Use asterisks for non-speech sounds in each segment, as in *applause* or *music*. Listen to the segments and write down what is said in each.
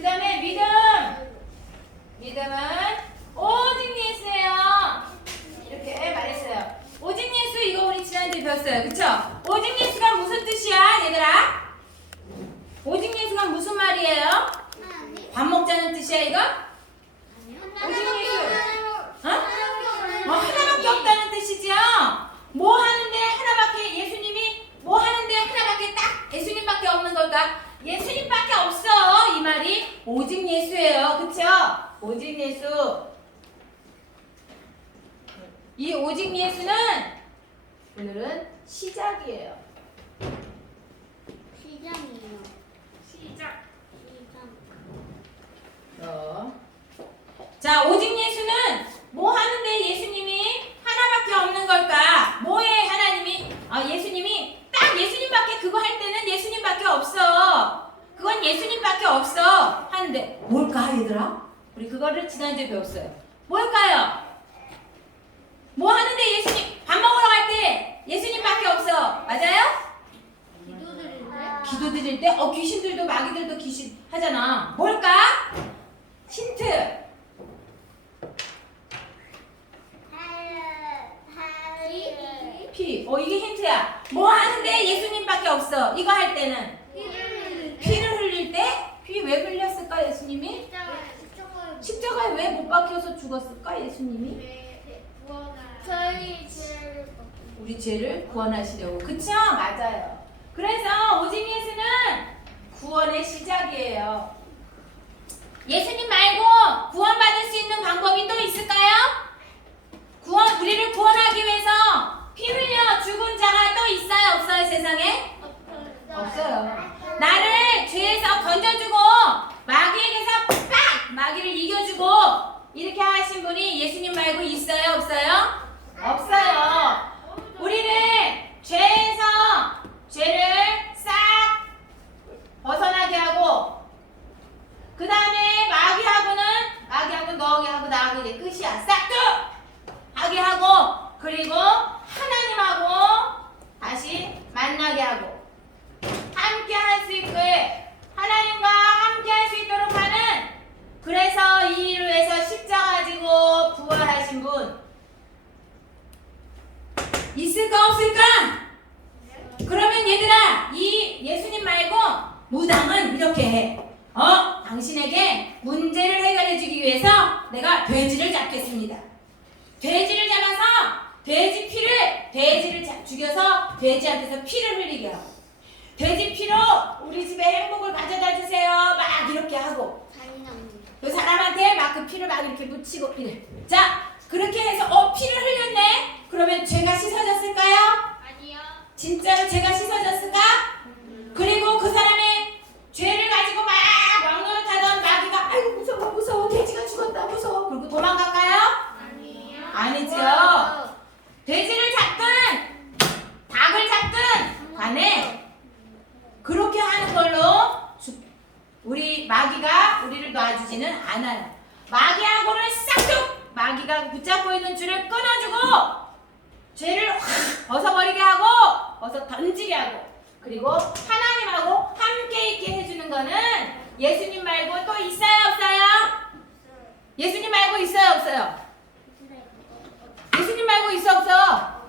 그 다음에 믿음. 믿음은 오직 예수예요. 이렇게 말했어요. 오직 예수 이거 우리 지난주에 배웠어요. 그쵸? 오직 예수가 무슨 뜻이야, 얘들아? 오직 예수가 무슨 말이에요? 밥 먹자는 뜻이야, 이거? 오직 예수. 어? 어, 하나밖에 없다는 뜻이죠? 뭐 하는데 하나밖에 예수님이 뭐 하는데 하나밖에 딱 예수님밖에 없는 걸까? 예수님밖에 없어 이 말이 오직 예수예요 그쵸? 오직 예수 이 오직 예수는 오늘은 시작이에요 시장이에요. 시작 시장. 어. 자, 오직 예수는 뭐 하는데 예수님이 하나밖에 없는 걸까? 뭐에 하나님이 아 예수님이 딱 예수님밖에 그거 할 때는 예수님밖에 없어. 그건 예수님밖에 없어. 하는데 뭘까 얘들아? 우리 그거를 지난주에 배웠어요. 뭘까요? 뭐 하는데 예수님 밥 먹으러 갈 때 예수님밖에 없어. 맞아요? 기도드리는데? 기도 드릴 때, 어, 귀신들도 마귀들도 귀신 하잖아. 뭘까? 힌트. 하리. 피. 어, 이게 힌트야. 뭐 하는데 예수님밖에 없어. 이거 할 때는. 피를 흘릴 때? 피 왜 흘렸을까, 예수님이? 십자가에 왜 못 박혀서 죽었을까, 예수님이? 저희 죄를 우리 죄를 구원하시려고. 그쵸? 맞아요. 그래서 오직 예수는 구원의 시작이에요. 예수님 말고 구원받을 수 있는 방법이 또 있을까요? 구원, 우리를 구원하기 위해서 피 흘려 죽은 자가 또 있어요? 없어요, 세상에? 없어요. 나를 죄에서 건져주고 마귀에게서 빡! 마귀를 이겨주고 이렇게 하신 분이 예수님 말고 있어요? 없어요? 없어요. 우리를 죄에서 죄를 싹 벗어나게 하고 그 다음에 마귀하고는 마귀하고 너하고 나하고 이제 끝이야. 싹둑 하게 하고 그리고 하나님하고 다시 만나게 하고 함께 할 수 있게 하나님과 함께 할 수 있도록 하는 그래서 이 일을 위해서 십자가 지고 부활하신 분 있을까 없을까? 그러면 얘들아 이 예수님 말고 무당은 이렇게 해. 어? 당신에게 문제를 해결해 주기 위해서 내가 돼지를 잡겠습니다. 돼지를 잡아서 돼지 피를 돼지를 잡- 죽여서 돼지한테서 피를 흘리게 하고 돼지 피로 우리 집에 행복을 가져다 주세요. 막 이렇게 하고 그 사람한테 막그 피를 막 이렇게 묻히고 이래. 자 그렇게 해서 어 피를 흘렸네. 그러면 죄가 씻어졌을까요? 아니요. 진짜로 죄가 씻어졌을까? 그리고 그 사람의 죄를 가지고 막 왕노릇하던 마귀가 아이고 무서워 무서워 돼지가 죽었다 무서워 그리고 도망갈까요? 아니요. 아니죠. 돼지를 잡든 닭을 잡든 간에 그렇게 하는 걸로 주- 우리 마귀가 놔주지는 않아요. 마귀하고를 싹둑 마귀가 붙잡고 있는 줄을 끊어주고 죄를 확 벗어버리게 하고 벗어 던지게 하고 그리고 하나님하고 함께 있게 해주는 거는 예수님 말고 또 있어요 없어요? 예수님 말고 있어요 없어요? 예수님 말고 있어 없어?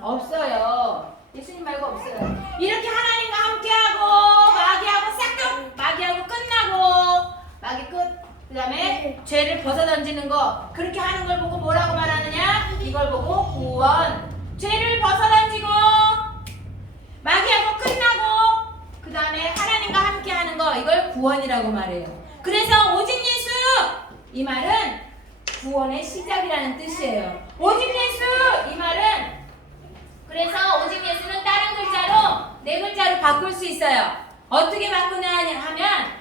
없어요. 예수님 말고 없어요. 이렇게 하나님과 함께하고 마귀하고 싹둑 마귀하고 끝나고 마귀 끝. 그 다음에 죄를 벗어 던지는 거 그렇게 하는 걸 보고 뭐라고 말하느냐? 이걸 보고 구원. 죄를 벗어 던지고 마귀하고 끝나고 그 다음에 하나님과 함께 하는 거 이걸 구원이라고 말해요. 그래서 오직 예수 이 말은 구원의 시작이라는 뜻이에요. 오직 예수 이 말은 그래서 오직 예수는 다른 글자로 네 글자로 바꿀 수 있어요. 어떻게 바꾸냐 하면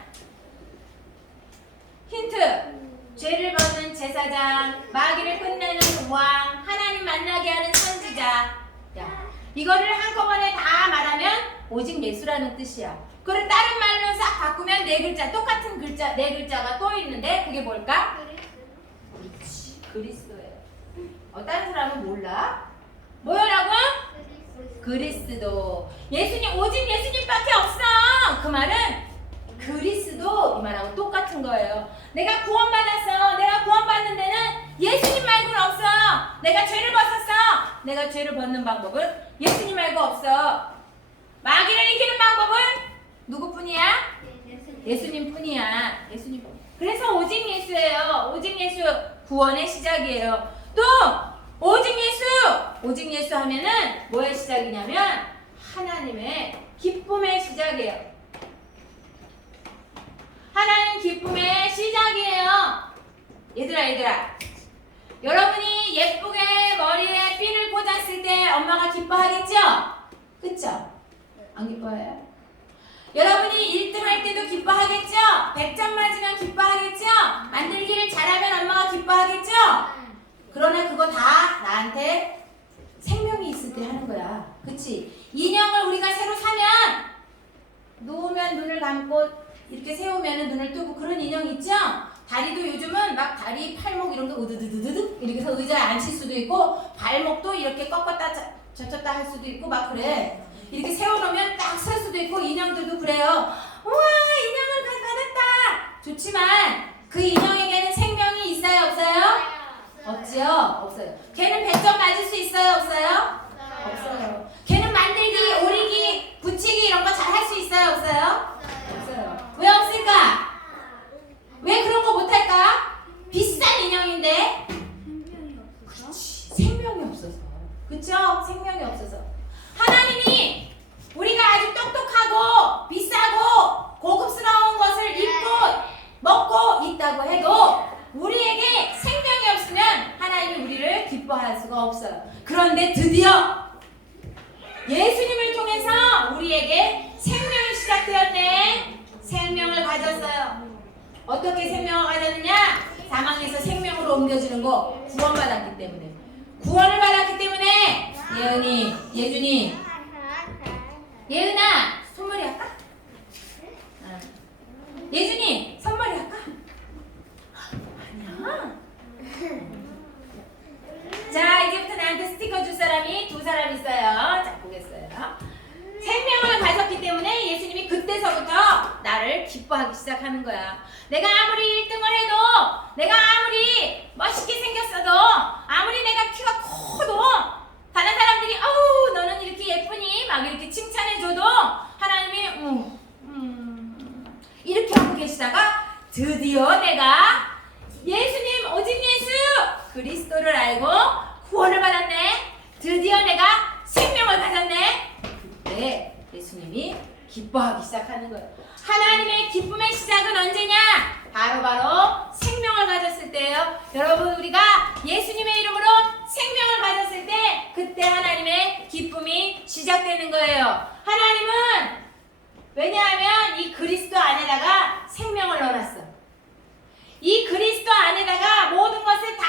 힌트 죄를 벗는 제사장, 마귀를 끝내는 왕, 하나님 만나게 하는 선지자. 자, 이거를 한꺼번에 다 말하면 오직 예수라는 뜻이야. 그걸 다른 말로 싹 바꾸면 네 글자, 똑같은 글자, 네 글자가 또 있는데 그게 뭘까? 그렇지, 그리스도예요. 어, 다른 사람은 몰라? 뭐라고? 그리스도. 예수님, 오직 예수님밖에 없어. 그 말은 그리스도 이 말하고 똑같은 거예요. 내가 구원받았어. 내가 구원받는 데는 예수님 말고는 없어. 내가 죄를 벗었어. 내가 죄를 벗는 방법은 예수님 말고 없어. 마귀를 이기는 방법은 누구뿐이야? 예수님 뿐이야. 예수님. 그래서 오직 예수예요. 오직 예수 구원의 시작이에요. 또 오직 예수. 오직 예수 하면은 뭐의 시작이냐면 하나님의 기쁨의 시작이에요. 하나님 기쁨의 시작이에요. 얘들아, 얘들아. 여러분이 예쁘게 머리에 핀을 꽂았을 때 엄마가 기뻐하겠죠? 그쵸? 안 기뻐해요? 여러분이 1등 할 때도 기뻐하겠죠? 100점 맞으면 기뻐하겠죠? 만들기를 잘하면 엄마가 기뻐하겠죠? 그러나 그거 다 나한테 생명이 있을 때 하는 거야. 그치? 인형을 우리가 새로 사면 누우면 눈을 감고 이렇게 세우면 눈을 뜨고 그런 인형 있죠? 다리도 요즘은 막 다리, 팔목 이런 거 우드드드드드 이렇게 해서 의자에 앉힐 수도 있고 발목도 이렇게 꺾었다 젖- 젖혔다 할 수도 있고 막 그래. 이렇게 세워놓으면 딱 설 수도 있고 인형들도 그래요. 우와 인형을 가- 받았다. 좋지만 그 인형에게는 생명이 있어요 없어요? 없지요? 없어요. 걔는 100점 맞을 수 있어요 없어요? 없어요. 걔는 만들기, 오리기, 붙이기 이런 거 잘 할 수 있어요 없어요? 왜 없을까? 왜 그런 거 못할까? 비싼 인형인데 생명이 없어서 그쵸? 생명이 없어서 하나님이 우리가 아주 똑똑하고 비싸고 고급스러운 것을 입고 먹고 있다고 해도 우리에게 생명이 없으면 하나님이 우리를 기뻐할 수가 없어요 그런데 드디어 예수님을 통해서 우리에게 생명이 시작되었네 생명을 가졌어요 어떻게 생명을 가졌느냐? 사망에서 생명으로 옮겨지는 거 구원받았기 때문에 구원을 받았기 때문에 예은이, 예준이, 예은아 손머리 할까? 어. 예준이 손머리 할까? 아니야 자 이제부터 나한테 스티커 줄 사람이 두 사람 있어요 자 보겠어요 생명을 가졌기 때문에 예수님이 그때서부터 나를 기뻐하기 시작하는 거야. 내가 아무리 1등을 해도, 내가 아무리 멋있게 생겼어도, 아무리 내가 키가 커도, 다른 사람들이, 어우, 너는 이렇게 예쁘니? 막 이렇게 칭찬해줘도, 하나님이, 음, 음, 이렇게 하고 계시다가, 드디어 내가 예수님, 오직 예수, 그리스도를 알고 구원을 받았네. 드디어 내가 생명을 가졌네. 예수님이 기뻐하기 시작하는 거예요. 하나님의 기쁨의 시작은 언제냐? 바로 바로 생명을 가졌을 때예요. 여러분 우리가 예수님의 이름으로 생명을 가졌을 때 그때 하나님의 기쁨이 시작되는 거예요. 하나님은 왜냐하면 이 그리스도 안에다가 생명을 넣어놨어. 이 그리스도 안에다가 모든 것을 다,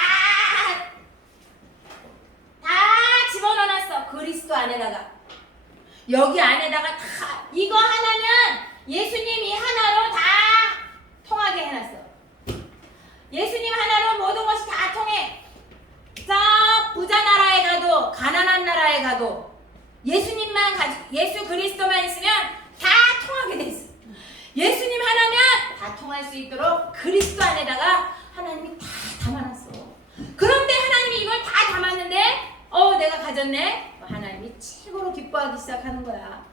다 집어넣어놨어. 그리스도 안에다가. 여기 안에다가 다, 이거 하나는 예수님이 하나로 다 통하게 해놨어. 예수님 하나로 모든 것이 다 통해. 저 부자 나라에 가도, 가난한 나라에 가도, 예수님만 가지, 예수 그리스도만 있으면 다 통하게 돼 있어. 예수님 하나면 다 통할 수 있도록 그리스도 안에다가 하나님이 다 담아놨어. 그런데 하나님이 이걸 다 담았는데, 어, 내가 가졌네? 뭐 하나님이 최고로 기뻐하기 시작하는 거야.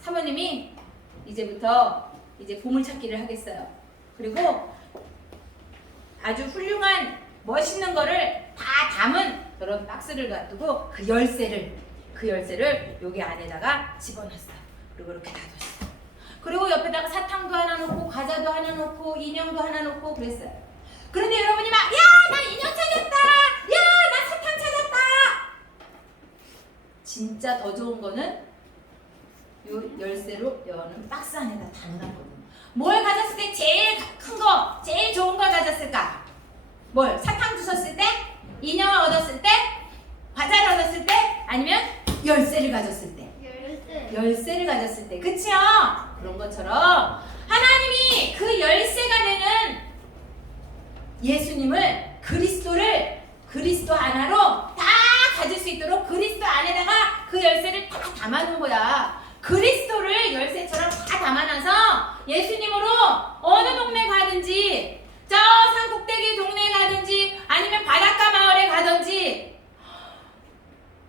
사모님이 이제부터 이제 보물찾기를 하겠어요. 그리고 아주 훌륭한 멋있는 거를 다 담은 그런 박스를 놔두고 그 열쇠를 그 열쇠를 여기 안에다가 집어넣었어. 그리고 이렇게 닫았어. 그리고 옆에다가 사탕도 하나 놓고 과자도 하나 놓고 인형도 하나 놓고 그랬어요. 그런데 여러분이 막 야 나 인형 찾았다. 야 나 사탕 찾았다. 진짜 더 좋은 거는 요 열쇠로 여는 박스 안에다 다 넣어놨거든요. 뭘 가졌을 때 제일 큰 거, 제일 좋은 걸 가졌을까? 뭘? 사탕 주셨을 때? 인형을 얻었을 때? 과자를 얻었을 때? 아니면 열쇠를 가졌을 때? 열쇠를 가졌을 때, 그치요? 그런 것처럼 하나님이 그 열쇠가 되는 예수님을 그리스도를 그리스도 하나로 다 가질 수 있도록 그리스도 안에다가 그 열쇠를 다 담아놓은 거야. 그리스도 그리스도를 열쇠처럼 다 담아놔서 예수님으로 어느 동네 가든지 저 산꼭대기 동네에 가든지 아니면 바닷가 마을에 가든지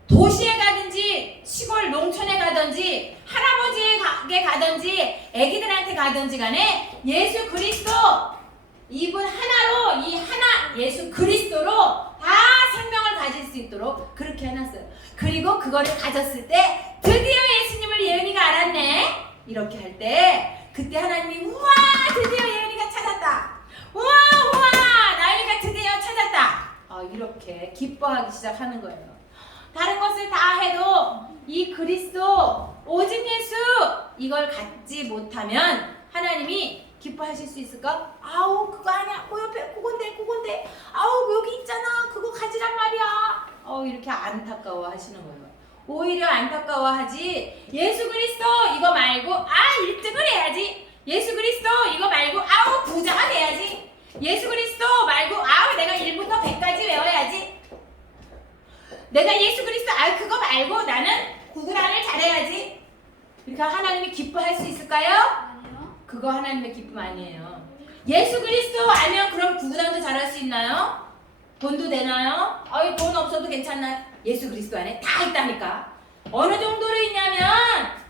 도시에 가든지 시골 농촌에 가든지 할아버지의 가게 가든지 애기들한테 가든지 간에 예수 그리스도 이분 하나로 이 하나 예수 그리스도로 다 생명을 가질 수 있도록 그렇게 해놨어요. 그리고 그거를 가졌을 때 드디어 예수님을 예은이가 알았네. 이렇게 할 때 그때 하나님이 우와 드디어 예은이가 찾았다. 우와 우와 나연이가 드디어 찾았다. 어, 이렇게 기뻐하기 시작하는 거예요. 다른 것을 다 해도 이 그리스도 오직 예수 이걸 갖지 못하면 하나님이 기뻐하실 수 있을까? 아우 그거 아니야. 그 옆에 그건데 그건데. 아우 여기 있잖아. 그거 가지란 말이야. 어 이렇게 안타까워 하시는 거예요. 오히려 안타까워하지. 예수 그리스도 이거 말고 아 1등을 해야지. 예수 그리스도 이거 말고 아우 부자가 돼야지. 예수 그리스도 말고 아우 내가 1부터 100까지 외워야지 내가 예수 그리스도 아 그거 말고 나는 구구란을 잘해야지 그러니까 하나님이 기뻐할 수 있을까요? 아니요. 그거 하나님의 기쁨 아니에요. 예수 그리스도 알면 그럼 구구단도 잘할 수 있나요? 돈도 되나요? 아이 돈 없어도 괜찮나요? 예수 그리스도 안에 다 있다니까. 어느 정도로 있냐면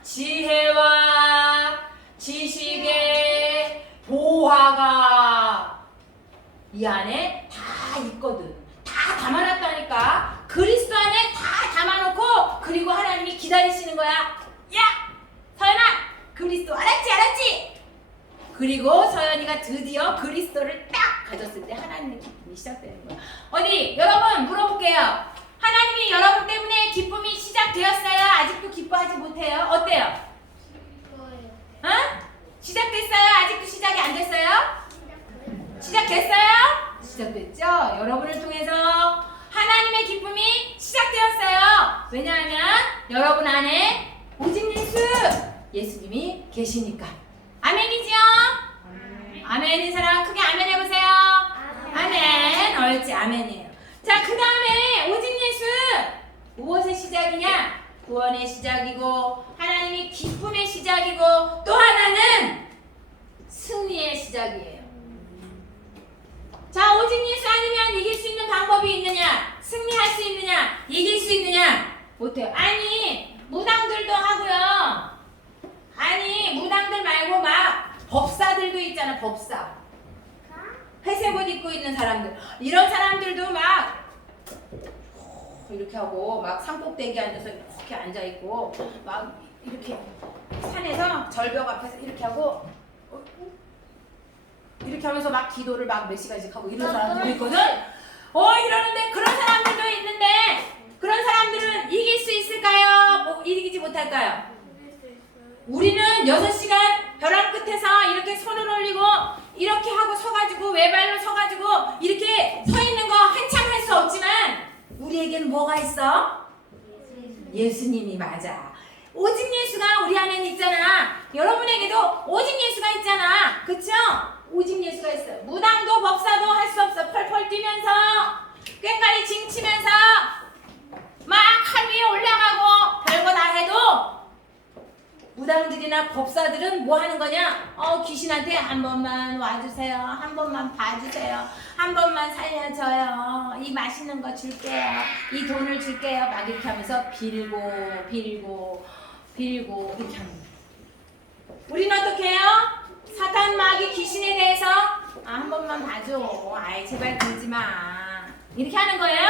지혜와 지식의 보화가 이 안에 다 있거든. 다 담아놨다니까. 그리스도 안에 다 담아놓고 그리고 하나님이 기다리시는 거야. 야, 서연아, 그리스도 알았지, 알았지? 그리고 서연이가 드디어 그리스도를 딱 가졌을 때 하나님의 기쁨이 시작되는 거야. 어디 여러분 물어볼게요. 하나님이 여러분 때문에 기쁨이 시작되었어요? 아직도 기뻐하지 못해요? 어때요? 이거예요. 어? 시작됐어요? 아직도 시작이 안 됐어요? 시작됐어요? 시작됐죠? 여러분을 통해서 하나님의 기쁨이 시작되었어요. 왜냐하면 여러분 안에 오직 예수, 예수님이 계시니까. 아멘이지요? 아멘인 사람 크게 아멘 해보세요. 아멘. 옳지, 아멘이에요. 자, 그 다음에 오직 예수. 무엇의 시작이냐? 구원의 시작이고, 하나님이 기쁨의 시작이고, 또 하나는 승리의 시작이에요. 자, 오직 예수 아니면 이길 수 있는 방법이 있느냐? 승리할 수 있느냐? 이길 수 있느냐? 못해요. 아니, 무당들도 하고요. 아니, 무당들 말고 막 법사들도 있잖아, 법사. 회색 옷 입고 있는 사람들. 이런 사람들도 막 이렇게 하고 막 산꼭대기 앉아서 이렇게 앉아 있고 막 이렇게 산에서 절벽 앞에서 이렇게 하고 어, 이렇게 하면서 막 기도를 막 몇 시간씩 하고 이런 사람들도 있거든. 어 이러는데 그런 사람들도 있는데 그런 사람들은 이길 수 있을까요? 뭐 이기지 못할까요? 우리는 6시간 벼랑 끝에서 이렇게 손을 올리고 이렇게 하고 서가지고 외발로 서가지고 이렇게 서 있는 거 한참 할 수 없지만 우리에게는 뭐가 있어? 예수님이 맞아. 오직 예수가 우리 안에는 있잖아. 여러분에게도 오직 예수가 있잖아. 그쵸? 오직 예수가 있어요. 무당도 법사도 할 수 없어. 펄펄 뛰면서 꽹가리 징치면서 막 할 위에 올라가고 별거 다 해도 무당들이나 법사들은 뭐 하는 거냐? 어 귀신한테 한 번만 와주세요. 한 번만 봐주세요. 한 번만 살려줘요. 이 맛있는 거 줄게요. 이 돈을 줄게요. 막 이렇게 하면서 빌고 빌고 빌고 이렇게 거예요. 우리는 어떻게 해요? 사탄 마귀 귀신에 대해서 아, 한 번만 봐줘. 아이 제발 그러지 마. 이렇게 하는 거예요?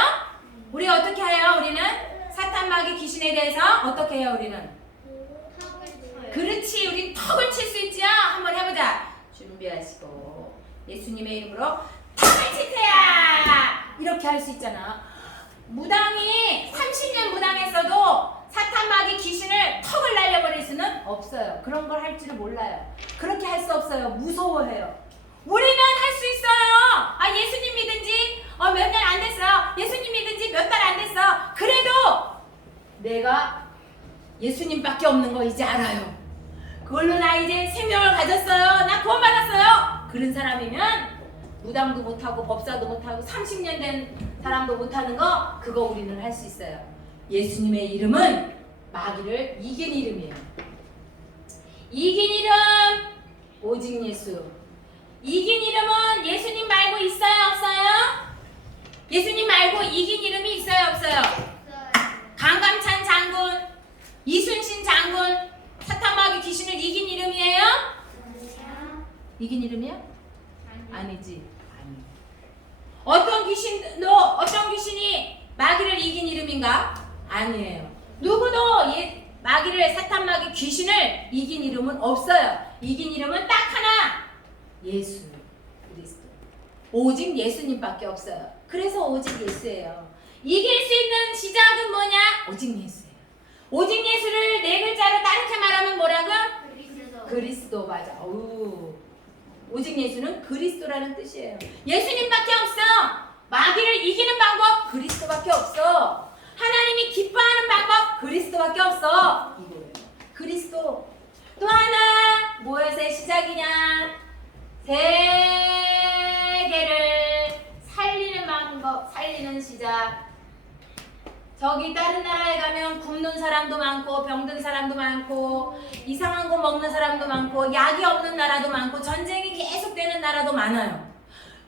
우리 어떻게 해요? 우리는 사탄 마귀 귀신에 대해서 어떻게 해요? 우리는 그렇지 우리 턱을 칠 수 있지요? 한번 해보자 준비하시고 예수님의 이름으로 턱을 칠 테야 이렇게 할 수 있잖아 무당이 30년 무당했어도 사탄 마귀 귀신을 턱을 날려버릴 수는 없어요 그런 걸 할 줄을 몰라요 그렇게 할 수 없어요 무서워해요 우리는 할 수 있어요 아 예수님 믿은지 어, 몇 년 안 됐어 예수님 믿은지 몇 달 안 됐어 그래도 내가 예수님밖에 없는 거 이제 알아요. 그걸로 나 이제 생명을 가졌어요. 나 구원 받았어요. 그런 사람이면 무당도 못하고 법사도 못하고 30년 된 사람도 못하는 거 그거 우리는 할 수 있어요. 예수님의 이름은 마귀를 이긴 이름이에요. 이긴 이름 오직 예수. 이긴 이름은 예수님 말고 있어요 없어요? 예수님 말고 이긴 이름이 있어요 없어요? 강감찬 장군, 이순신 장군, 사탄마귀 귀신을 이긴 이름이에요? 이긴 이름이요? 아니지. 아니. 어떤 귀신도 어떤 귀신이 마귀를 이긴 이름인가? 아니에요. 누구도 예, 마귀를 사탄 마귀 귀신을 이긴 이름은 없어요. 이긴 이름은 딱 하나. 예수 그리스도. 오직 예수님밖에 없어요. 그래서 오직 예수예요. 이길 수 있는 시작은 뭐냐? 오직 예수예요. 오직 예수를 네 글자로 다르게 말하면 뭐라고? 그리스도 맞아. 어우. 오직 예수는 그리스도라는 뜻이에요. 예수님밖에 없어. 마귀를 이기는 방법 그리스도밖에 없어. 하나님이 기뻐하는 방법 그리스도밖에 없어. 이거예요. 그리스도. 또 하나 무엇의 시작이냐? 세계를 살리는 방법, 살리는 시작. 저기 다른 나라에 가면 굶는 사람도 많고 병든 사람도 많고 이상한 거 먹는 사람도 많고 약이 없는 나라도 많고 전쟁이 계속되는 나라도 많아요.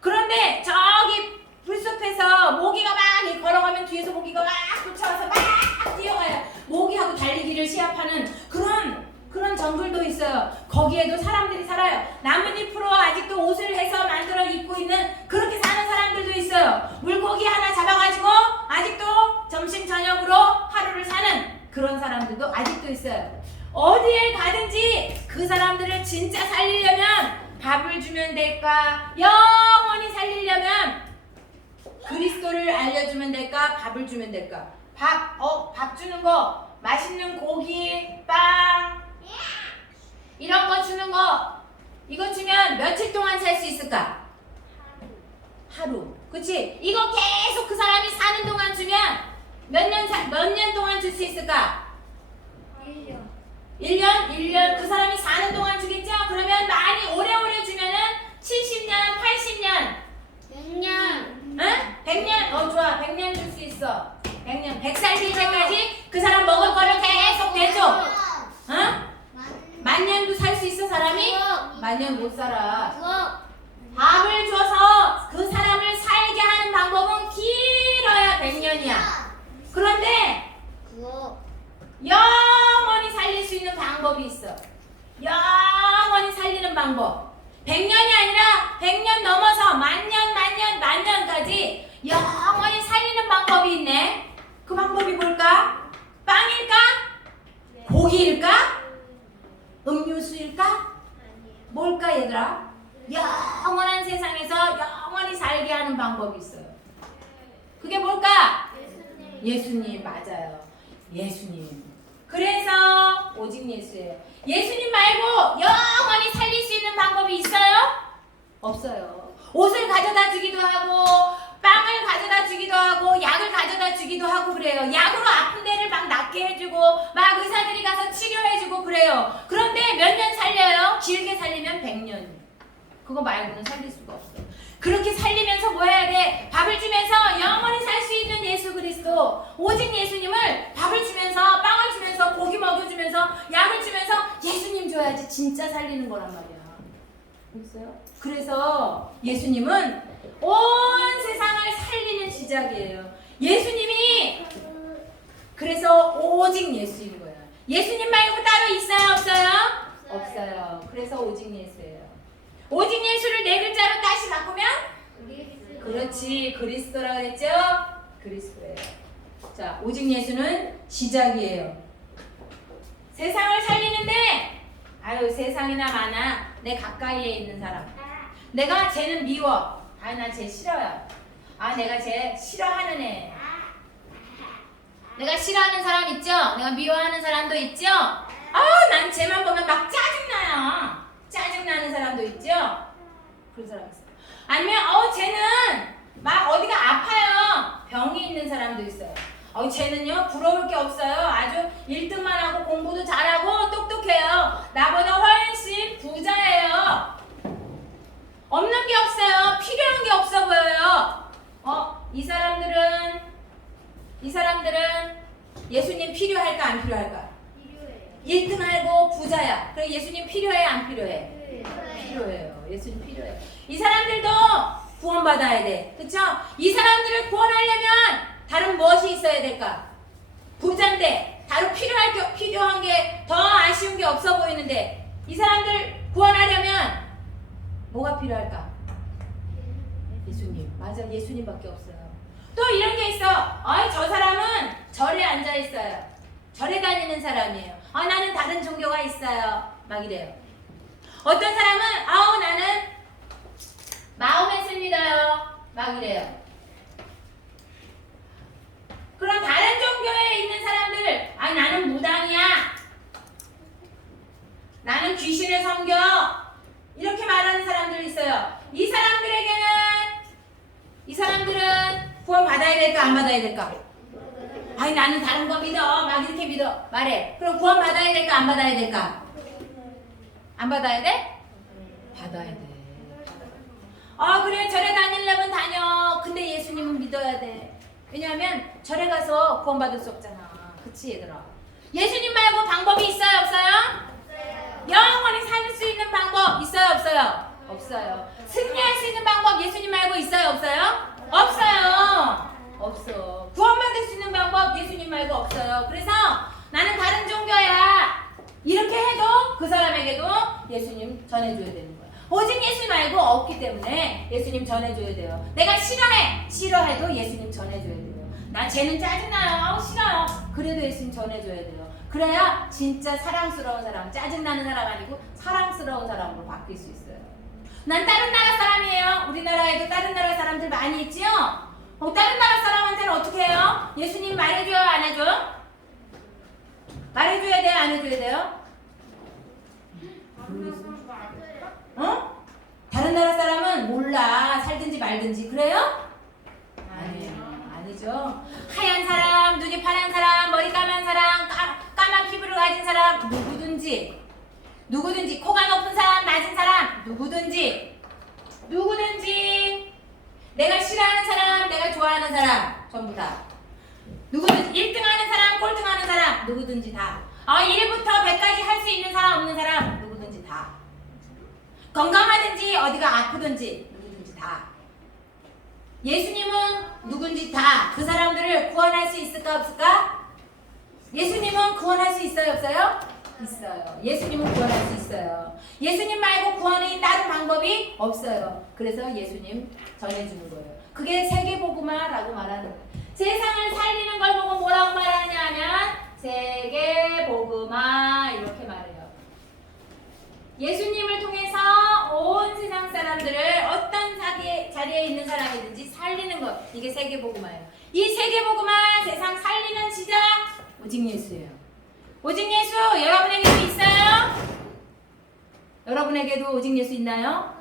그런데 저기 불숲에서 모기가 막 걸어가면 뒤에서 모기가 막 쫓아와서 막 뛰어가요. 모기하고 달리기를 시합하는 그런 그런 정글도 있어요. 거기에도 사람들이 살아요. 나뭇잎으로 아직도 옷을 해서 만들어 입고 있는 그렇게 사는 사람들도 있어요. 물고기 하나 잡아가지고 아직도 점심 저녁으로 하루를 사는 그런 사람들도 아직도 있어요. 어디에 가든지 그 사람들을 진짜 살리려면 밥을 주면 될까? 영원히 살리려면 그리스도를 알려주면 될까? 밥을 주면 될까? 밥, 어, 밥 주는 거, 맛있는 고기, 빵, 이런 거 주는 거, 이거 주면 며칠 동안 살 수 있을까? 하루. 그치? 이거 계속 그 사람이 사는 동안 주면 몇 년, 몇 년 동안 줄 수 있을까? 1년? 1년 그 사람이 사는 동안 주겠죠? 그러면 많이 오래오래 주면은 70년, 80년, 응? 100년? 어 좋아 100년 줄 수 있어 100년 100살 될 때까지 그 사람 먹을 거를 계속 내줘 응? 만 년도 살 수 있어 사람이? 만년 못 살아 밥을 줘서 그 사람을 살게 하는 방법은 길어야 100년이야 그런데 영원히 살릴 수 있는 방법이 있어. 영원히 살리는 방법. 100년이 아니라 100년 넘어서 만년, 만년, 만년까지 영원히 살리는 방법이 있네. 그 방법이 뭘까? 빵일까? 고기일까? 음료수일까? 뭘까 얘들아? 영원한 세상에서 영원히 살게 하는 방법이 있어요. 그게 뭘까? 예수님 맞아요. 예수님. 그래서 오직 예수예요. 예수님 말고 영원히 살릴 수 있는 방법이 있어요? 없어요. 옷을 가져다 주기도 하고 빵을 가져다 주기도 하고 약을 가져다 주기도 하고 그래요. 약으로 아픈 데를 막 낫게 해주고 막 의사들이 가서 치료해주고 그래요. 그런데 몇 년 살려요? 길게 살리면 100년. 그거 말고는 살릴 수가 없어. 그렇게 살리면서 뭐 해야 돼? 밥을 주면서 영원히 살 수 있는 예수 그리스도 오직 예수님을 밥을 주면서 빵을 주면서 고기 먹여주면서 약을 주면서 예수님 줘야지 진짜 살리는 거란 말이야. 있어요? 그래서 예수님은 온 세상을 살리는 시작이에요. 예수님이 그래서 오직 예수인 거야. 예수님 말고 따로 있어요, 없어요? 없어요. 그래서 오직 예수예요. 오직 예수를 네 글자로 다시 바꾸면 그렇지 그리스도라 그랬죠? 그리스도예요. 자 오직 예수는 시작이에요. 세상을 살리는데 아유 세상이나 많아 내 가까이에 있는 사람 내가 쟤는 미워 아나 쟤 싫어요 아 내가 쟤 싫어하는 애 내가 싫어하는 사람 있죠? 내가 미워하는 사람도 있죠? 아난 쟤만 보면 막 짜증나요 짜증나는 사람도 있죠? 그런 사람 있어요. 아니면 어 쟤는 막 어디가 아파요. 병이 있는 사람도 있어요. 어 쟤는요 부러울 게 없어요. 아주 1등만 하고 공부도 잘하고 똑똑해요. 나보다 훨씬 부자예요. 없는 게 없어요. 필요한 게 없어 보여요. 어 이 사람들은 이 사람들은 예수님 필요할까 안 필요할까 1등하고 부자야. 그래 예수님 필요해 안 필요해? 필요해요. 예수님 필요해. 이 사람들도 구원받아야 돼. 그쵸? 이 사람들을 구원하려면 다른 무엇이 있어야 될까? 부자인데 다른 필요할 게 필요한 게 더 아쉬운 게 없어 보이는데 이 사람들 구원하려면 뭐가 필요할까? 예수님. 맞아. 예수님밖에 없어요. 또 이런 게 있어. 아이 저 사람은 절에 앉아 있어요. 절에 다니는 사람이에요. 아 나는 다른 종교가 있어요. 막 이래요. 어떤 사람은 아우 나는 마음에 씁니다요. 막 이래요. 그럼 다른 종교에 있는 사람들 아 나는 무당이야. 나는 귀신을 섬겨. 이렇게 말하는 사람들이 있어요. 이 사람들에게는 이 사람들은 구원 받아야 될까 안 받아야 될까? 아니 나는 다른 거 믿어. 막 이렇게 믿어. 말해. 그럼 구원 받아야 될까 안 받아야 될까? 안 받아야 돼? 받아야 돼. 아 그래 절에 다니려면 다녀. 근데 예수님은 믿어야 돼. 왜냐하면 절에 가서 구원 받을 수 없잖아. 그치 얘들아? 예수님 말고 방법이 있어요 없어요? 영원히 살 수 있는 방법 있어요 없어요? 없어요. 승리할 수 있는 방법 예수님 말고 있어요 없어요? 없어요. 없어. 구원받을 수 있는 방법 예수님 말고 없어요. 그래서 나는 다른 종교야. 이렇게 해도 그 사람에게도 예수님 전해줘야 되는 거야. 오직 예수 말고 없기 때문에 예수님 전해줘야 돼요. 내가 싫어해. 싫어해도 예수님 전해줘야 돼요. 나 쟤는 짜증나요. 싫어요. 그래도 예수님 전해줘야 돼요. 그래야 진짜 사랑스러운 사람, 짜증나는 사람 아니고 사랑스러운 사람으로 바뀔 수 있어요. 난 다른 나라 사람이에요. 우리나라에도 다른 나라 사람들 많이 있지요? 어, 다른 나라 사람한테는 어떻게 해요? 예수님 말해줘요? 안 해줘요? 말해줘야 돼요? 안 해줘야 돼요? 어? 다른 나라 사람은 몰라. 살든지 말든지. 그래요? 아니에요. 아니죠. 하얀 사람, 눈이 파란 사람, 머리 까만 사람, 까, 까만 피부를 가진 사람, 누구든지. 누구든지. 코가 높은 사람, 낮은 사람, 누구든지. 누구든지. 내가 싫어하는 사람, 좋아하는 사람, 전부 다. 누구든지 1등 하는 사람, 꼴등 하는 사람, 누구든지 다. 아, 1부터 100까지 할 수 있는 사람, 없는 사람, 누구든지 다. 건강하든지 어디가 아프든지 누구든지 다. 예수님은 누군지 다 그 사람들을 구원할 수 있을까 없을까? 예수님은 구원할 수 있어요 없어요? 있어요. 예수님은 구원할 수 있어요. 예수님 말고 구원이 다른 방법이 없어요. 그래서 예수님 전해주는 거예요. 그게 세계복음화라고 말하는 거예요. 세상을 살리는 걸 보고 뭐라고 말하느냐 하면 세계복음화 이렇게 말해요. 예수님을 통해서 온 세상 사람들을 어떤 자리에, 자리에 있는 사람이든지 살리는 것 이게 세계복음화예요. 이 세계복음화 세상 살리는 시작 오직 예수예요. 오직 예수 여러분에게도 있어요? 여러분에게도 오직 예수 있나요?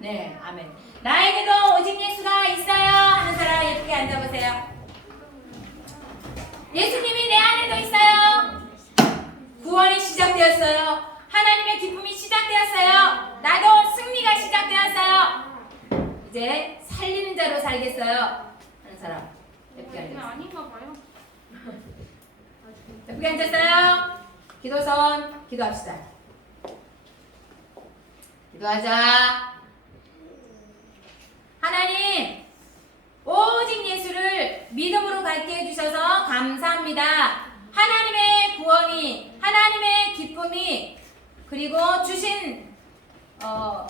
네, 아멘. 나에게도 오직 예수가 있어요 하는 사람 예쁘게 앉아보세요. 예수님이 내 안에도 있어요. 구원이 시작되었어요. 하나님의 기쁨이 시작되었어요. 나도 승리가 시작되었어요. 이제 살리는 자로 살겠어요. 하는 사람. 예쁘게 앉았어요. 아닌가 봐요. *laughs* 예쁘게 앉았어요. 기도선 기도합시다. 기도하자. 하나님, 오직 예수를 믿음으로 갖게 해주셔서 감사합니다. 하나님의 구원이, 하나님의 기쁨이, 그리고 주신 어,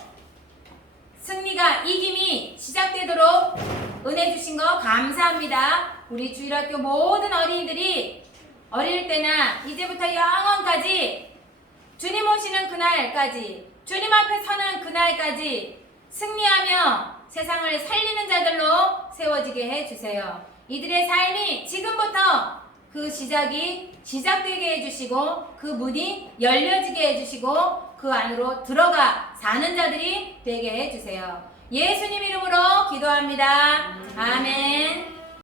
승리가 이김이 시작되도록 은혜 주신 거 감사합니다. 우리 주일학교 모든 어린이들이 어릴 때나 이제부터 영원까지 주님 오시는 그날까지 주님 앞에 서는 그날까지 승리하며 세상을 살리는 자들로 세워지게 해 주세요. 이들의 삶이 지금부터 그 시작이 시작되게 해주시고 그 문이 열려지게 해주시고 그 안으로 들어가 사는 자들이 되게 해주세요. 예수님 이름으로 기도합니다. 아멘.